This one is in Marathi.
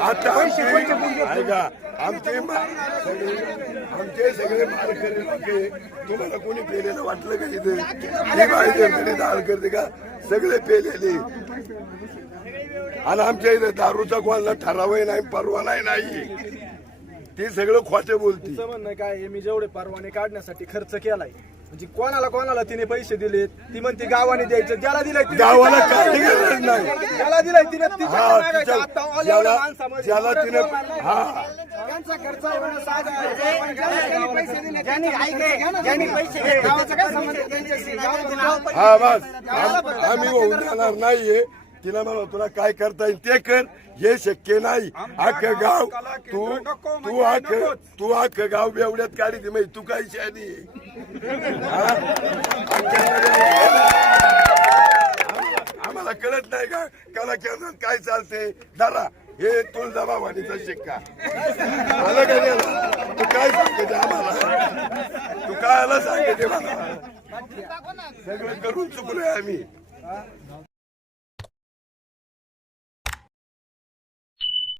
आता आमचे आमचे सगळे मालकरी लोक तुम्हाला कोणी पेलेलं वाटलं का इथे? दाल करते का? सगळे पेलेले. आणि आमच्या इथे दारूचा कोणाला ठरावही नाही परवानाही नाही. ते सगळं खोटे बोलती म्हणणं काय आहे, मी जेवढे परवाने काढण्यासाठी खर्च केलाय म्हणजे कोणाला कोणाला तिने पैसे दिले ती म्हणते गावाने द्यायचं ज्याला दिलंय तिने- गावाला काही गरज नाही ज्याला दिलंय तिने तिच्याकडे हा मागायचं. तिच्या आता all एवढ्या ज्याला माणसामध्ये ज्याला परत तिने. हा त्यांचा खर्च होणं साहजिक आहे. पण ज्याला त्यांनी पैसे दिले, ज्यांनी त्यांचा ऐक खर्च आहे, घ्या ना ज्यांनी तुम्ही. पैसे दिले. गावाचा काय संबंध आहे त्यांच्याशी? गावाचं नाव हा बस आम- आम्ही होऊन देणार नाहीये तिला म्हणा तुला काय करता येईल ते कर. हे शक्य नाही. अख्खं गाव तू तू अख्ख तू अख्खं गाव बेवड्यात काढी माहिती तू काय शानी आहे? हा? आम्हाला कळत नाही का कला केंद्रात काय चालते दादा हे तुळजाबावानीचा शिक्का. आलं का? तू काय सांगते आम्हाला? तू काय आला सांगते मला? सगळं करून चुकलोय आम्ही.